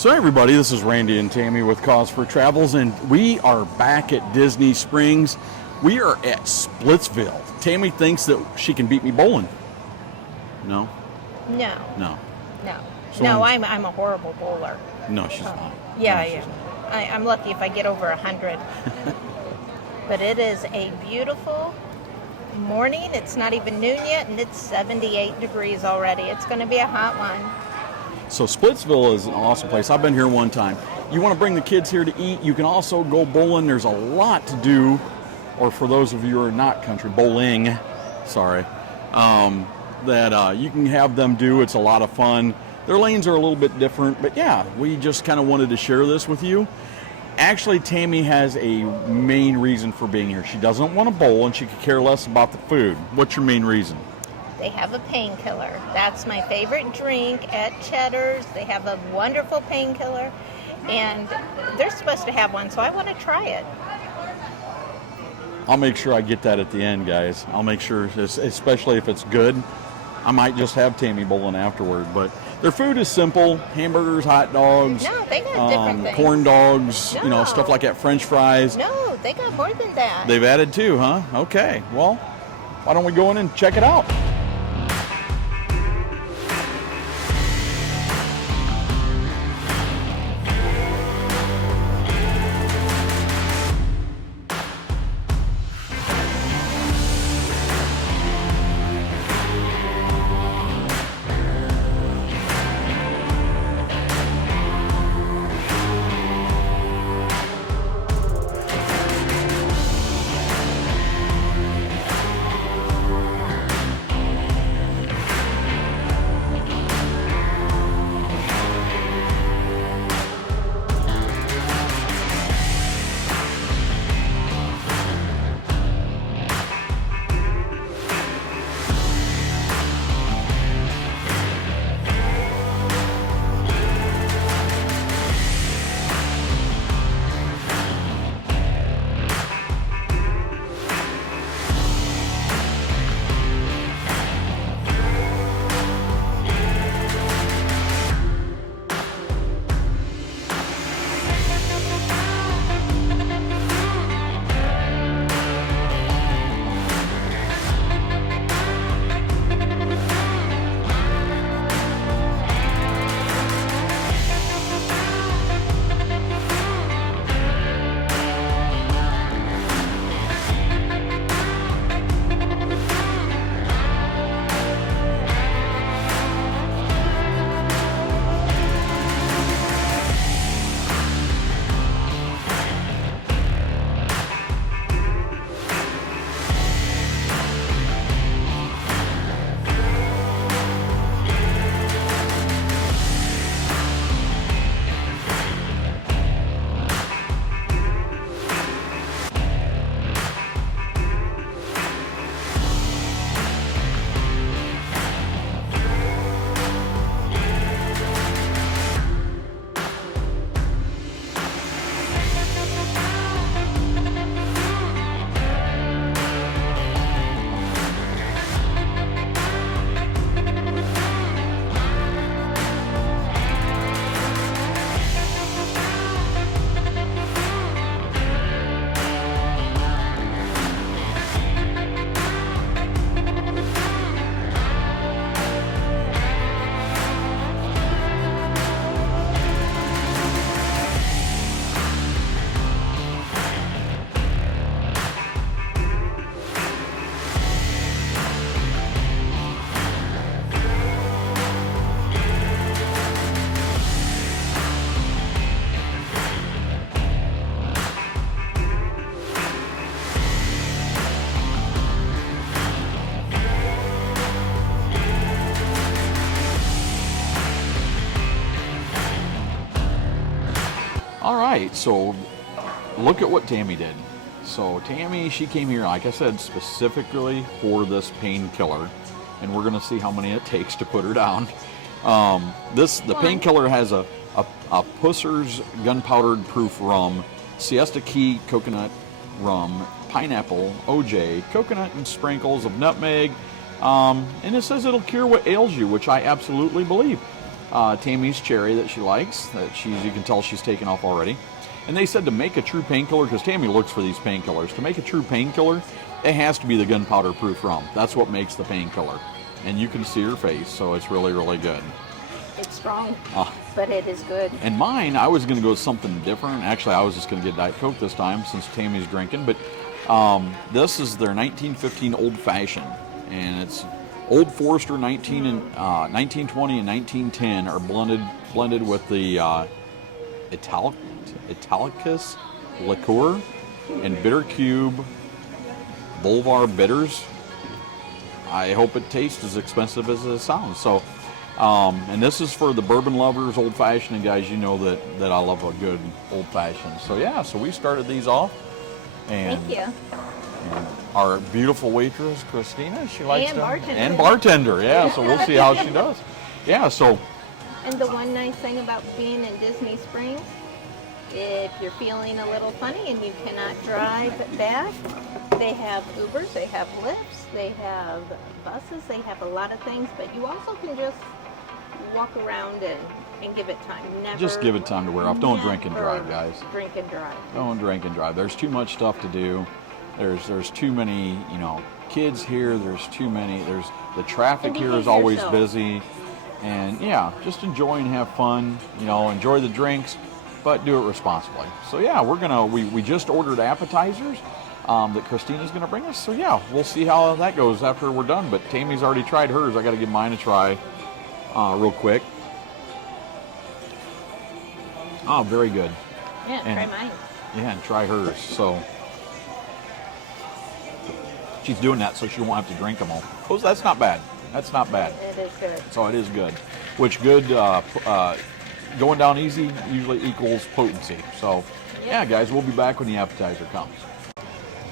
So hey everybody, this is Randy and Tammy with Cause for Travels, and we are back at Disney Springs. We are at Splitsville. Tammy thinks that she can beat me bowling. No? No. No. No. So No, I'm a horrible bowler. No, she's not. Yeah, No, I she's am. not. I'm lucky if I get over 100. But it is a beautiful morning. It's not even noon yet, and it's 78 degrees already. It's going to be a hot one. So Splitsville is an awesome place. I've been here one time. You want to bring the kids here to eat. You can also go bowling. There's a lot to do. Or for those of you who are not country, bowling, sorry, that you can have them do. It's a lot of fun. Their lanes are a little bit different, but yeah, we just kind of wanted to share this with you. Actually, Tammy has a main reason for being here. She doesn't want to bowl, and she could care less about the food. What's your main reason? They have a painkiller. That's my favorite drink at Cheddar's. They have a wonderful painkiller, and they're supposed to have one, so I want to try it. I'll make sure I get that at the end, guys. I'll make sure, especially if it's good. I might just have Tammy bowling afterward, but their food is simple: hamburgers, hot dogs, No, they got different things. corn dogs, No. stuff like that, French fries. No, they got more than that. They've added too, huh? Okay, well, why don't we go in and check it out? All right, so look at what Tammy did. So Tammy, she came here, like I said, specifically for this painkiller, and we're gonna see how many it takes to put her down. The painkiller has a Pusser's gunpowdered proof rum, Siesta Key coconut rum, pineapple, OJ, coconut and sprinkles of nutmeg, and it says it'll cure what ails you, which I absolutely believe. Tammy's cherry that she likes. You can tell she's taken off already. And they said to make a true painkiller, because Tammy looks for these painkillers. To make a true painkiller, it has to be the gunpowder proof rum. That's what makes the painkiller. And you can see her face, so it's really, really good. It's strong, but it is good. And mine, I was going to go with something different. Actually, I was just going to get Diet Coke this time since Tammy's drinking. But this is their 1915 Old Fashioned. And it's Old Forester 1920 and 1910 are blended with the Italicus liqueur and Bitter Cube Boulevard bitters. I hope it tastes as expensive as it sounds. So, and this is for the bourbon lovers, old fashioned, and guys, you know that I love a good old fashioned. So yeah, so we started these off, and thank you. And our beautiful waitress Christina, she likes them, bartender. and bartender. Yeah, so we'll see how she does. Yeah, so. And the one nice thing about being in Disney Springs, if you're feeling a little funny and you cannot drive back, they have Ubers, they have Lyfts, they have buses, they have a lot of things, but you also can just walk around and give it time. Just give it time to wear off. Don't drink and drive, guys. Drink and drive. Don't drink and drive. There's too much stuff to do. There's too many, kids here. There's the traffic here is always yourself. busy. And yeah, just enjoy and have fun, enjoy the drinks, but do it responsibly. So yeah, we just ordered appetizers that Christina's gonna bring us. So yeah, we'll see how that goes after we're done. But Tammy's already tried hers. I gotta give mine a try real quick. Oh, very good. Yeah, try mine. Yeah, and try hers. So she's doing that so she won't have to drink them all. Oh, that's not bad. That's not bad. It is good. So it is good. Which good, going down easy usually equals potency. So yeah, guys, we'll be back when the appetizer comes.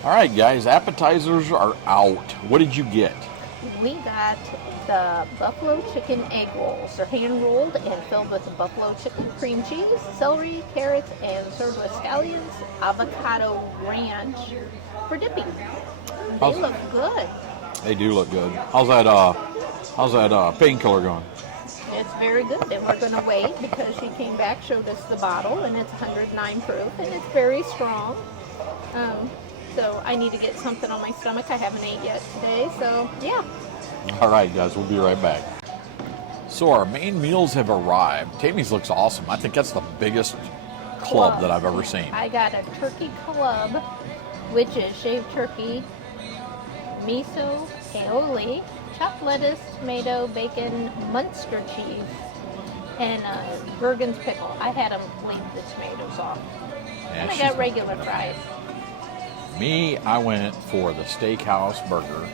All right, guys, appetizers are out. What did you get? We got the buffalo chicken egg rolls. They're hand rolled and filled with buffalo chicken cream cheese, celery, carrots, and served with scallions, avocado ranch for dipping. They look good. They do look good. How's that painkiller going? It's very good, and we're going to wait because she came back, showed us the bottle, and it's 109 proof, and it's very strong. So I need to get something on my stomach. I haven't ate yet today, so yeah. All right, guys, we'll be right back. So our main meals have arrived. Tammy's looks awesome. I think that's the biggest club that I've ever seen. I got a turkey club, which is shaved turkey, miso, aioli, chopped lettuce, tomato, bacon, Munster cheese, and Bergen's pickle. I had them leave the tomatoes off. And I got regular fries. Me, I went for the steakhouse burger.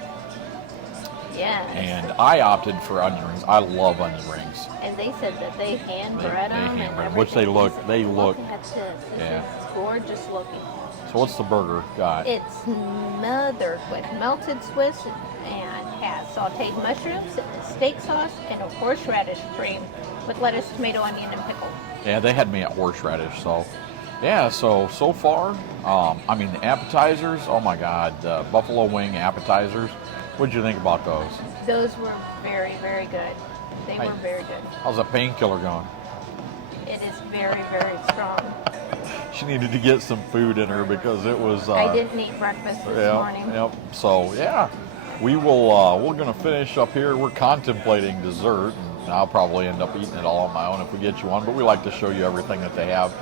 Yeah. And I opted for onion rings. I love onion rings. And they said that they hand bread them, which they look. It's yeah. gorgeous looking. So what's the burger got? It's smothered with melted Swiss and has sauteed mushrooms, steak sauce, and a horseradish cream with lettuce, tomato, onion, and pickle. Yeah, they had me at horseradish. So, yeah. So far, the appetizers. Oh my God, the buffalo wing appetizers. What did you think about those? Those were very, very good. They were very good. How's the painkiller going? It is very, very strong. She needed to get some food in her because it was. I didn't eat breakfast this morning. Yep. So yeah, we will. We're gonna finish up here. We're contemplating dessert, and I'll probably end up eating it all on my own if we get you one. But we like to show you everything that they have,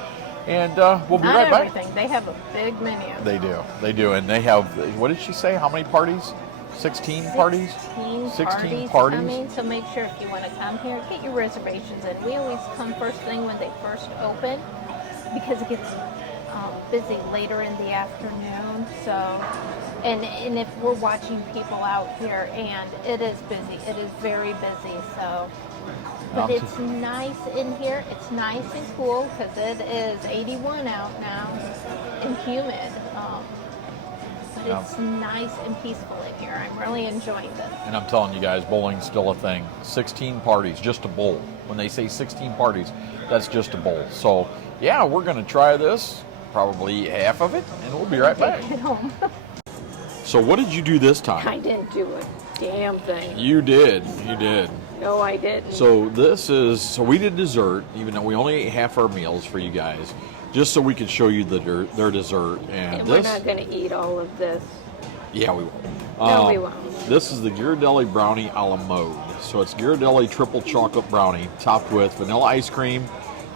and we'll be right back. Not everything. They have a big menu. They do, and they have. What did she say? How many parties? 16 parties? 16 parties coming, so make sure if you want to come here, get your reservations in. We always come first thing when they first open because it gets busy later in the afternoon. So, and if we're watching people out here, and it is busy, it is very busy. So, but it's nice in here. It's nice and cool because it is 81 out now and humid. It's nice and peaceful in here. I'm really enjoying this. And I'm telling you guys, bowling's still a thing. 16 parties, just a bowl. When they say 16 parties, that's just a bowl. So, yeah, we're going to try this, probably half of it, and we'll be right back. Take it home. So what did you do this time? I didn't do a damn thing. You did. No, I didn't. So we did dessert, even though we only ate half our meals for you guys, just so we could show you their dessert. And we're not going to eat all of this. Yeah, we won't. No, we won't. This is the Ghirardelli Brownie a la mode. So it's Ghirardelli triple chocolate brownie topped with vanilla ice cream,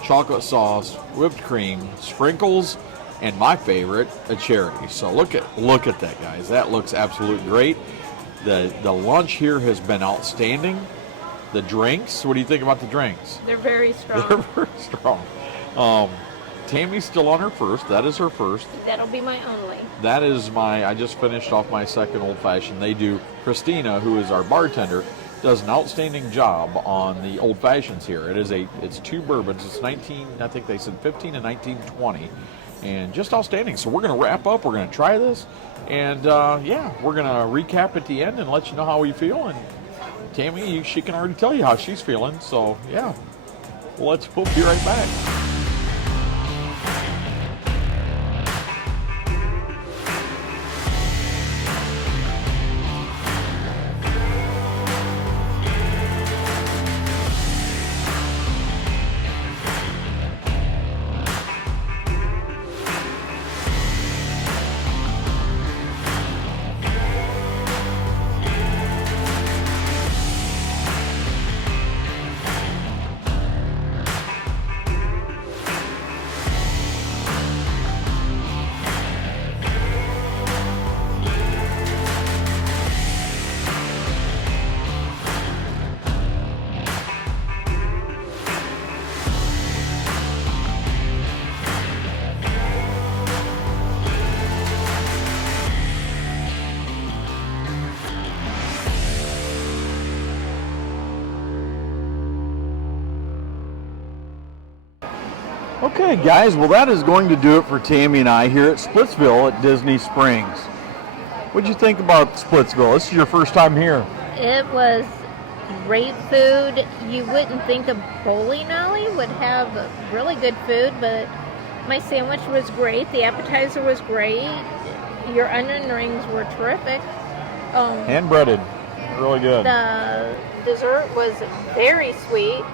chocolate sauce, whipped cream, sprinkles, and my favorite, a cherry. So look at that, guys. That looks absolutely great. The lunch here has been outstanding. The drinks, what do you think about the drinks? They're very strong. They're very strong. Tammy's still on her first. That is her first. That'll be my only. That is I just finished off my second old fashioned. Christina, who is our bartender, does an outstanding job on the old fashions here. It's 2 bourbons. It's 19, I think they said 15 and 1920. And just outstanding. So we're going to wrap up. We're going to try this. And we're going to recap at the end and let you know how we feel. And Tammy, she can already tell you how she's feeling. So yeah, we'll be right back. Okay, guys, well, that is going to do it for Tammy and I here at Splitsville at Disney Springs. What'd you think about Splitsville? This is your first time here. It was great food. You wouldn't think a bowling alley would have really good food, but my sandwich was great. The appetizer was great. Your onion rings were terrific. Hand breaded. Really good. The dessert was very sweet,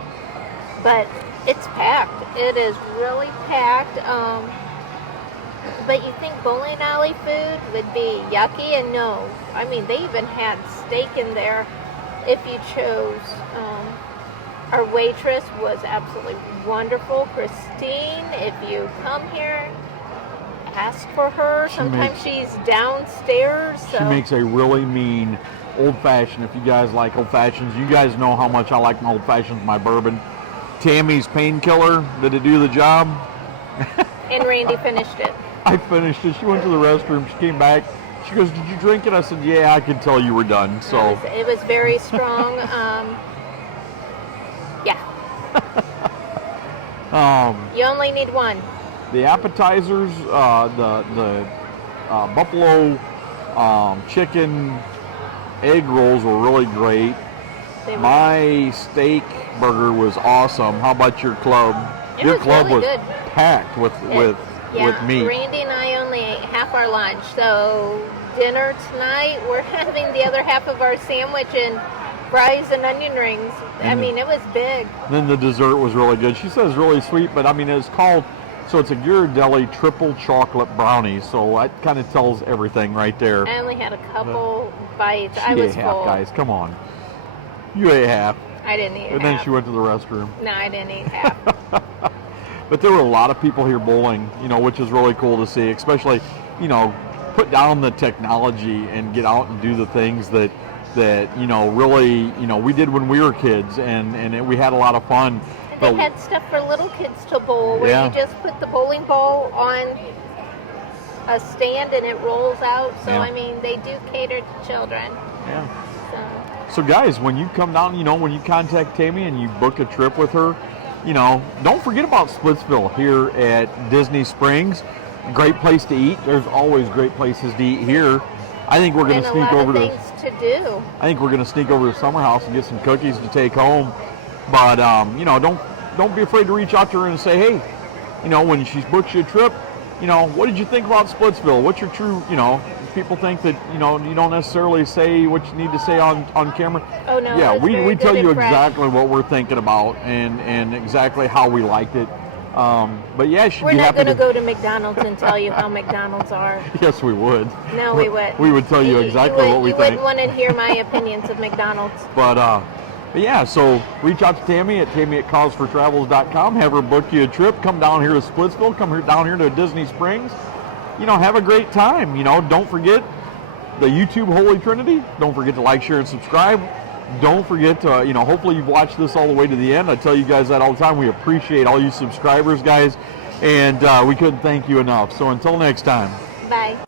but it's packed. It is really packed. But you think bowling alley food would be yucky, and no. I mean, they even had steak in there if you chose. Our waitress was absolutely wonderful. Christine, if you come here, ask for her. Sometimes she's downstairs. So. She makes a really mean old-fashioned. If you guys like old-fashions, you guys know how much I like my old-fashions, my bourbon. Tammy's painkiller, did it do the job? And Randy finished it. I finished it. She went to the restroom. She came back. She goes, "Did you drink it?" I said, "Yeah, I could tell you were done." So it was very strong. Yeah. You only need one. The appetizers, the buffalo chicken egg rolls were really great. My steak burger was awesome. How about your club? Your club really was good. Packed with meat. Randy and I only ate half our lunch, so dinner tonight we're having the other half of our sandwich and fries and onion rings. I mean, it was big. Then the dessert was really good. She says really sweet, but I mean it's called. So it's a Ghirardelli triple chocolate brownie. So that kind of tells everything right there. I only had a couple bites. I was full. Half, guys. Come on. You ate half. I didn't eat half. And then she went to the restroom. No, I didn't eat half. But there were a lot of people here bowling, which is really cool to see, especially, put down the technology and get out and do the things that really, we did when we were kids, and we had a lot of fun. And they had stuff for little kids to bowl, where you just put the bowling ball on a stand and it rolls out. So, I mean, they do cater to children. Yeah. So guys, when you come down, when you contact Tammy and you book a trip with her, don't forget about Splitsville here at Disney Springs. Great place to eat. There's always great places to eat here. I think we're going to sneak over things to do. I think we're going to sneak over to Summer House and get some cookies to take home. But don't be afraid to reach out to her and say, hey, when she's booked you a trip, what did you think about Splitsville? What's your true, people think that, you don't necessarily say what you need to say on camera. Oh, no. Yeah, it's we very tell good you and fresh. exactly what we're thinking about and exactly how we liked it. But yeah, she'd We're be not happy going to go to McDonald's and tell you how McDonald's are. Yes, we would. No, we would. We would tell you exactly what we You think. wouldn't want to hear my opinions of McDonald's. But yeah, so reach out to Tammy at tammy@causfortravels.com. Have her book you a trip. Come down here to Splitsville. Down here to Disney Springs. Have a great time. Don't forget the YouTube Holy Trinity. Don't forget to like, share, and subscribe. Don't forget to, hopefully you've watched this all the way to the end. I tell you guys that all the time. We appreciate all you subscribers, guys. And we couldn't thank you enough. So until next time. Bye.